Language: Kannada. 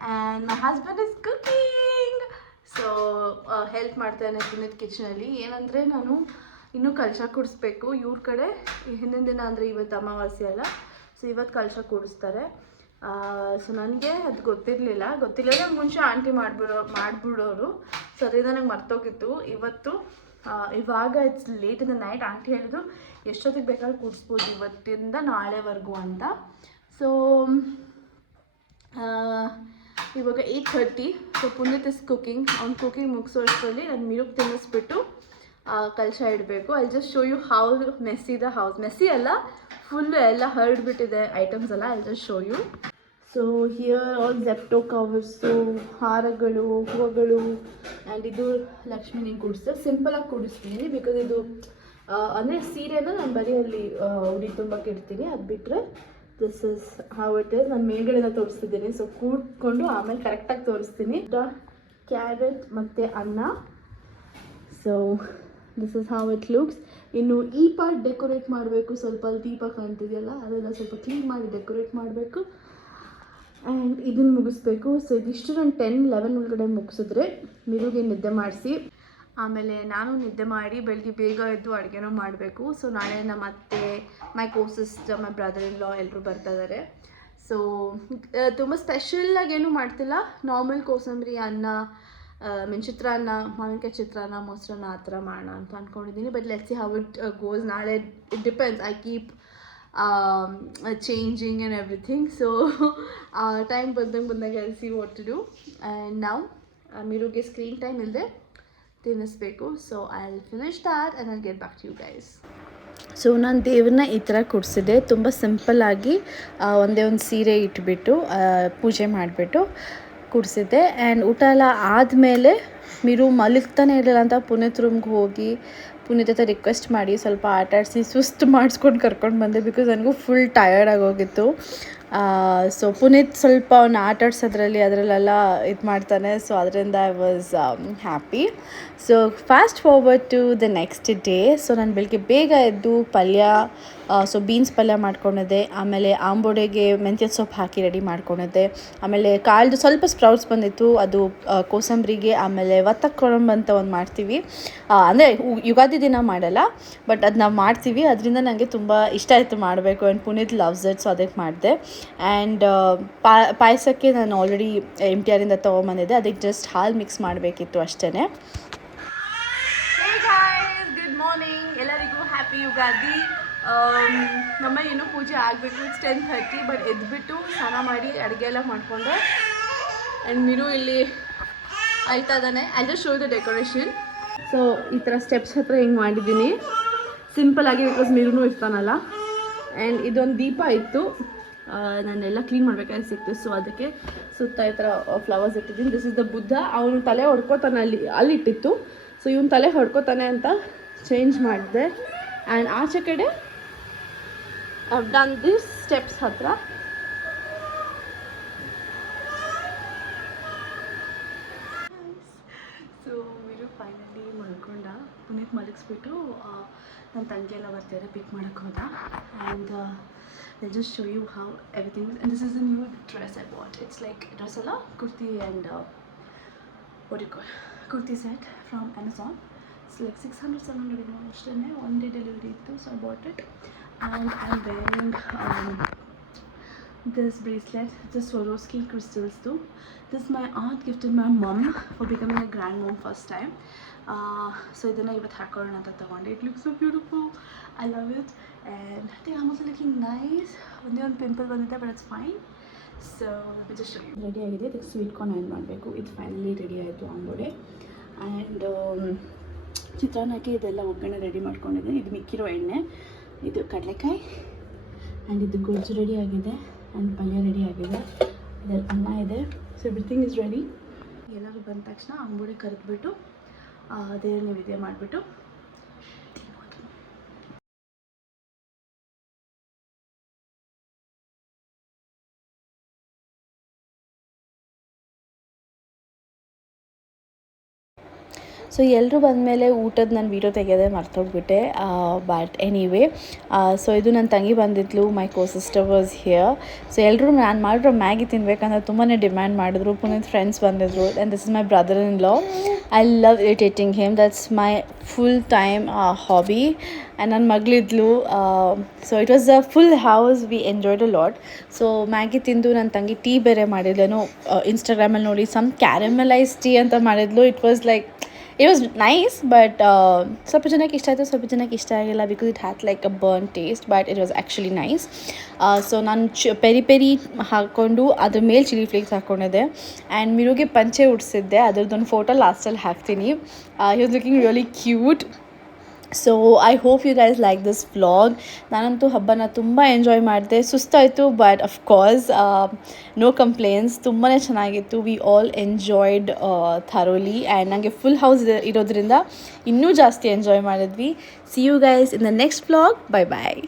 And my husband is cooking. So help ಮಾಡ್ತಾನೆ ಪುನೀತ್ ಕಿಚನಲ್ಲಿ. ಏನಂದರೆ ನಾನು ಇನ್ನೂ ಕಲಶ ಕೂಡಿಸ್ಬೇಕು ಇವ್ರ ಕಡೆ. ಹಿಂದಿನ ದಿನ ಅಂದರೆ ಇವತ್ತು ಅಮಾವಾಸ್ಯೆ ಅಲ್ಲ, ಸೊ ಇವತ್ತು ಕಲಶ ಕೂಡಿಸ್ತಾರೆ. ಸೊ ನನಗೆ ಅದು ಗೊತ್ತಿಲ್ಲದೆ ಮುಂಚೆ ಆಂಟಿ ಮಾಡಿಬಿಡೋರು. ಸೊ ಅದರಿಂದ ನಂಗೆ ಮರ್ತೋಗಿತ್ತು. ಇವಾಗ it's late in the night. Aunty ಹೇಳಿದ್ರು ಎಷ್ಟೊತ್ತಿಗೆ ಬೇಕಾದ್ರೂ ಕೂಡಿಸ್ಬೋದು ಇವತ್ತಿಂದ ನಾಳೆವರೆಗೂ ಅಂತ. ಸೊ ಇವಾಗ 8:30. So Puneeth is cooking. ಅವ್ನು ಕುಕಿಂಗ್ ಮುಗಿಸೋ ಅಷ್ಟರಲ್ಲಿ ನಾನು ಮಿರುಗ್ ತಿನ್ನಿಸ್ಬಿಟ್ಟು ಕಲಶ ಇಡಬೇಕು. I just show you how messy the house. Messy ಅಲ್ಲ, ಫುಲ್ ಎಲ್ಲ ಹರಡ್ಬಿಟ್ಟಿದೆ ಐಟಮ್ಸ್ ಎಲ್ಲ. I just show you. So here all Zepto covers, ಹಾರಗಳು, ಹೂವುಗಳು. ಆ್ಯಂಡ್ ಇದು ಲಕ್ಷ್ಮಿನಿಗೆ ಕೂಡಿಸ್ತಾರೆ. ಸಿಂಪಲಾಗಿ ಕೂಡಿಸ್ತೀನಿ ಬಿಕಾಸ್ ಇದು ಅಂದರೆ ಸೀರೆನ ನಾನು ಬರೀ ಅಲ್ಲಿ ಉಡಿ ತುಂಬಕ್ಕೆ ಇಡ್ತೀನಿ. ಅದು ಬಿಟ್ಟರೆ this is how it is. ನಾನು ಮೇಲ್ಗಡೆನ ತೋರಿಸ್ತಿದ್ದೀನಿ. ಸೊ ಕೂತ್ಕೊಂಡು ಆಮೇಲೆ ಕರೆಕ್ಟಾಗಿ ತೋರಿಸ್ತೀನಿ. ಕ್ಯಾರೆಟ್ ಮತ್ತು ಅನ್ನ. So this is how it looks. ಇನ್ನು ಈ ಪಾರ್ಟ್ ಡೆಕೋರೇಟ್ ಮಾಡಬೇಕು. ಸ್ವಲ್ಪ ಅಲ್ಲಿ ದೀಪ ಕಾಣ್ತಿದೆಯಲ್ಲ, ಅದೆಲ್ಲ ಸ್ವಲ್ಪ ಕ್ಲೀನ್ ಮಾಡಿ ಡೆಕೋರೇಟ್ ಮಾಡಬೇಕು. ಆ್ಯಂಡ್ ಇದನ್ನು ಮುಗಿಸ್ಬೇಕು. ಸೊ ಇದಿಷ್ಟು ನಾನು 10-11 ಒಳಗಡೆ ಮುಗಿಸಿದ್ರೆ ಮಿರುಗೆ ನಿದ್ದೆ ಮಾಡಿಸಿ ಆಮೇಲೆ ನಾನು ನಿದ್ದೆ ಮಾಡಿ ಬೆಳಗ್ಗೆ ಬೇಗ ಎದ್ದು ಅಡುಗೆನೂ ಮಾಡಬೇಕು. ಸೊ ನಾಳೆ ನಮ್ಮ ಅತ್ತೆ, ಮೈ ಕೋ-ಸಿಸ್ಟರ್, ಮೈ ಬ್ರದರ್ ಇನ್ ಲಾ ಎಲ್ಲರೂ ಬರ್ತಾ ಇದ್ದಾರೆ. ಸೊ ತುಂಬ ಸ್ಪೆಷಲಾಗಿ ಏನೂ ಮಾಡ್ತಿಲ್ಲ. ನಾರ್ಮಲ್ ಕೋಸಂಬರಿ, ಅನ್ನ, ಚಿತ್ರಾನ್ನ, ಮಾವಿನಕಾಯಿ ಚಿತ್ರಾನ್ನ, ಮೊಸರನ್ನ ಆ ಥರ ಮಾಡೋಣ ಅಂತ ಅಂದ್ಕೊಂಡಿದ್ದೀನಿ. But let's see how it goes. ನಾಳೆ it depends. I keep changing and everything. So time ಬಂದಾಗ I'll see what to do. And now ಮಿರುಗೆ ಸ್ಕ್ರೀನ್ ಟೈಮ್ ಇಲ್ಲದೆ ತಿನ್ನಿಸ್ಬೇಕು. So I'll finish that and I'll get back to you guys. So ನಾನು ದೇವ್ರನ್ನ ಈ ಥರ ಕೊಡಿಸಿದ್ದೆ. ತುಂಬ ಸಿಂಪಲ್ಲಾಗಿ ಒಂದೇ ಒಂದು ಸೀರೆ ಇಟ್ಬಿಟ್ಟು ಪೂಜೆ ಮಾಡಿಬಿಟ್ಟು ಕೂಡಿಸಿದ್ದೆ. ಆ್ಯಂಡ್ ಊಟ ಎಲ್ಲ ಆದಮೇಲೆ ಮಿರು ಮಲಗ್ತಾನೆ ಇರಲಿಲ್ಲ ಅಂತ ಪುನೀತ್ ರೂಮ್ಗೆ ಹೋಗಿ ಪುನೀತ್ ಹತ್ರ ರಿಕ್ವೆಸ್ಟ್ ಮಾಡಿ ಸ್ವಲ್ಪ ಆಟ ಆಡಿಸಿ ಸುಸ್ತು ಮಾಡಿಸ್ಕೊಂಡು ಕರ್ಕೊಂಡು ಬಂದೆ. ಬಿಕಾಸ್ ನನಗೂ ಫುಲ್ ಟಯರ್ಡ್ ಆಗೋಗಿತ್ತು. ಸೊ ಪುನೀತ್ ಸ್ವಲ್ಪ ಅವ್ನು ಆಟ ಆಡ್ಸೋದ್ರಲ್ಲಿ ಅದರಲ್ಲೆಲ್ಲ ಇದು ಮಾಡ್ತಾನೆ. ಸೊ ಅದರಿಂದ I was happy. So fast forward to the next day. So ನಾನು ಬೆಳಗ್ಗೆ ಬೇಗ ಎದ್ದು ಪಲ್ಯ, ಸೊ ಬೀನ್ಸ್ ಪಲ್ಯ ಮಾಡ್ಕೊಂಡಿದ್ದೆ. ಆಮೇಲೆ ಆಂಬೋಡೆಗೆ ಮೆಂತ್ಯದ ಸೊಪ್ಪು ಹಾಕಿ ರೆಡಿ ಮಾಡ್ಕೊಂಡಿದ್ದೆ. ಆಮೇಲೆ ಕಾಳ್ದು ಸ್ವಲ್ಪ ಸ್ಪ್ರೌಟ್ಸ್ ಬಂದಿತ್ತು, ಅದು ಕೋಸಂಬರಿಗೆ. ಆಮೇಲೆ ವತ್ತಕ್ಕೊಳಂಬು ಅಂತ ಒಂದು ಮಾಡ್ತೀವಿ, ಅಂದರೆ ಯುಗಾದಿ ದಿನ ಮಾಡಲ್ಲ, ಬಟ್ ಅದು ನಾವು ಮಾಡ್ತೀವಿ. ಅದರಿಂದ ನನಗೆ ತುಂಬ ಇಷ್ಟ ಆಯಿತು ಮಾಡಬೇಕು. And Puneeth loves it, so ಅದಕ್ಕೆ ಮಾಡಿದೆ. ಆ್ಯಂಡ್ ಪಾಯಸಕ್ಕೆ ನಾನು ಆಲ್ರೆಡಿ MTRಯಿಂದ ತೊಗೊಂಬಂದಿದ್ದೆ. ಅದಕ್ಕೆ ಜಸ್ಟ್ ಹಾಲು ಮಿಕ್ಸ್ ಮಾಡಬೇಕಿತ್ತು ಅಷ್ಟೇ. ಗುಡ್ ಮಾರ್ನಿಂಗ್ ಎಲ್ಲರಿಗೂ, ಹ್ಯಾಪಿ ಯುಗಾದಿ. ನಮ್ಮ ಇನ್ನೂ ಪೂಜೆ ಆಗಬೇಕು. ಇಟ್ಸ್ 10:30. ಬಟ್ ಎದ್ಬಿಟ್ಟು ಸ್ನಾನ ಮಾಡಿ ಅಡುಗೆ ಎಲ್ಲ ಮಾಡಿಕೊಂಡೆ. ಆ್ಯಂಡ್ ಮಿರು ಇಲ್ಲಿ ಆಯ್ತಾ ಇದ್ದಾನೆ. I just show the decoration. So ಈ ಥರ ಸ್ಟೆಪ್ಸ್ ಹತ್ರ ಹಿಂಗೆ ಮಾಡಿದ್ದೀನಿ ಸಿಂಪಲ್ಲಾಗಿ, ಬಿಕಾಸ್ ಮಿರುನೂ ಇರ್ತಾನಲ್ಲ. ಆ್ಯಂಡ್ ಇದೊಂದು ದೀಪ ಇತ್ತು, ನಾನೆಲ್ಲ ಕ್ಲೀನ್ ಮಾಡಬೇಕಾಗಿ ಸಿಕ್ತು. ಸೊ ಅದಕ್ಕೆ ಸುತ್ತ ಈ ಥರ ಫ್ಲವರ್ಸ್ ಇಟ್ಟಿದ್ದೀನಿ. This is the Buddha. ಅವನು ತಲೆ ಹೊಡ್ಕೋತಾನೆ, ಅಲ್ಲಿಟ್ಟಿತ್ತು. ಸೊ ಇವನು ತಲೆ ಹೊಡ್ಕೋತಾನೆ ಅಂತ ಚೇಂಜ್ ಮಾಡಿದೆ. ಆ್ಯಂಡ್ ಆಚೆ ಕಡೆ ಐವ್ ಡನ್ ದಿಸ್ ಸ್ಟೆಪ್ಸ್ ಹತ್ರ. ಸೊ ಮಿರು ಫೈನಲಿ ಮಲ್ಕೊಂಡ. ಪುನೀತ್ ಮಲಗಿಸ್ಬಿಟ್ಟು ನನ್ನ ತಂಗಿ ಎಲ್ಲ ಬರ್ತಿದ್ದಾರೆ, ಪಿಕ್ ಮಾಡೋಕ್ಕೆ ಹೋದ. And I'll just show you how everything is. And this is a new dress I bought. It's like dress alla kurti and what do you call kurti set from Amazon. It's like 600-700 ashtane. One day delivery ittu, so I bought it. And I'm wearing this bracelet. This Swarovski crystals too. This my aunt gifted my mom for becoming a grandmom first time. So idana ivat hakollೋಣ ಅಂತ ತಗೊಂಡೆ. It looks so beautiful. I love it. And I think I'm also looking nice. ಒಂದೇ ಒಂದು ಪಿಂಪಲ್ ಬಂದಿದೆ, but it's fine. So let me just show you. Ready ಆಗಿದೆ. ಇದಕ್ಕೆ ಸ್ವೀಟ್ ಕಾರ್ನ್ ಆ್ಯಡ್ ಮಾಡಬೇಕು. ಇದು ಫೈನಲಿ ರೆಡಿ ಆಯಿತು ಆಂಬೋಡೆ. ಆ್ಯಂಡ್ ಚಿತ್ರಾನ್ನಕ್ಕೆ ಇದೆಲ್ಲ ಒಗ್ಗರಣೆ ರೆಡಿ ಮಾಡ್ಕೊಂಡಿದ್ದೀನಿ. ಇದು ಮಿಕ್ಕಿರೋ ಎಣ್ಣೆ, ಇದು ಕಡಲೆಕಾಯಿ, ಆ್ಯಂಡ್ ಇದು ಗೊಜ್ಜು ರೆಡಿ ಆಗಿದೆ. ಆ್ಯಂಡ್ ಪಲ್ಯ ರೆಡಿ ಆಗಿದೆ. ಇದರಲ್ಲಿ ಅನ್ನ ಇದೆ. So everything is ready. ಎಲ್ಲರೂ ಬಂದ ತಕ್ಷಣ ಆಂಬೋಡೆ ಕರೆದ್ಬಿಟ್ಟು ದೇವ್ರ ನೈವೇದ್ಯ ಮಾಡಿಬಿಟ್ಟು ಸೊ ಎಲ್ಲರೂ ಬಂದಮೇಲೆ ಊಟದ ನಾನು ವೀಡಿಯೋ ತೆಗೆಯೋದೇ ಮರ್ತೋಗ್ಬಿಟ್ಟೆ. ಬಟ್ ಎನಿವೇ, ಸೊ ಇದು ನನ್ನ ತಂಗಿ ಬಂದಿದ್ಲು, my co sister was here. So ಎಲ್ಲರೂ ನಾನು ಮಾಡಿರೋ ಮ್ಯಾಗಿ ತಿನ್ಬೇಕಂತ ತುಂಬಾ ಡಿಮ್ಯಾಂಡ್ ಮಾಡಿದ್ರು. ಪುನೀತ್ ಫ್ರೆಂಡ್ಸ್ ಬಂದಿದ್ರು. And this is my brother in law. I love irritating him. That's my full time hobby. And ನನ್ನ ಮಗಳಿದ್ಲು. So it was a full house. We enjoyed a lot. So Maggi ತಿಂದು ನನ್ನ ತಂಗಿ ಟೀ ಬೇರೆ ಮಾಡಿದ್ಲೇನೋ ಇನ್ಸ್ಟಾಗ್ರಾಮಲ್ಲಿ ನೋಡಿ ಸಮ್ ಕ್ಯಾರಮಲೈಸ್ ಟೀ ಅಂತ ಮಾಡಿದ್ಲು. ಇಟ್ ವಾಸ್ ನೈಸ್, ಬಟ್ ಸ್ವಲ್ಪ ಜನಕ್ಕೆ ಇಷ್ಟ ಆಯಿತು, ಸ್ವಲ್ಪ ಜನಕ್ಕೆ ಇಷ್ಟ ಆಗಿಲ್ಲ, because it had like a burn taste, but it was actually nice. So ನಾನು ಪೆರಿ ಪೆರಿ ಹಾಕ್ಕೊಂಡು ಅದ್ರ ಮೇಲೆ ಚಿಲ್ಲಿ ಫ್ಲೇಕ್ಸ್ ಹಾಕ್ಕೊಂಡಿದ್ದೆ. ಆ್ಯಂಡ್ ಮಿರುಗೆ ಪಂಚೆ ಉಡಿಸಿದ್ದೆ. ಅದ್ರದ್ದೊಂದು ಫೋಟೋ ಲಾಸ್ಟಲ್ಲಿ ಹಾಕ್ತೀನಿ. He was looking really cute. So I hope you guys like this vlog. ನಾನಂತೂ ಹಬ್ಬನ ತುಂಬ ಎಂಜಾಯ್ ಮಾಡಿದೆ. ಸುಸ್ತಾಯಿತು, ಬಟ್ ಅಫ್ಕೋರ್ಸ್ ನೋ ಕಂಪ್ಲೇಂಟ್ಸ್. ತುಂಬಾ ಚೆನ್ನಾಗಿತ್ತು. We all enjoyed thoroughly. And ನನಗೆ ಫುಲ್ ಹೌಸ್ ಇರೋದ್ರಿಂದ ಇನ್ನೂ ಜಾಸ್ತಿ ಎಂಜಾಯ್ ಮಾಡಿದ್ವಿ. See you guys in the next vlog. Bye bye.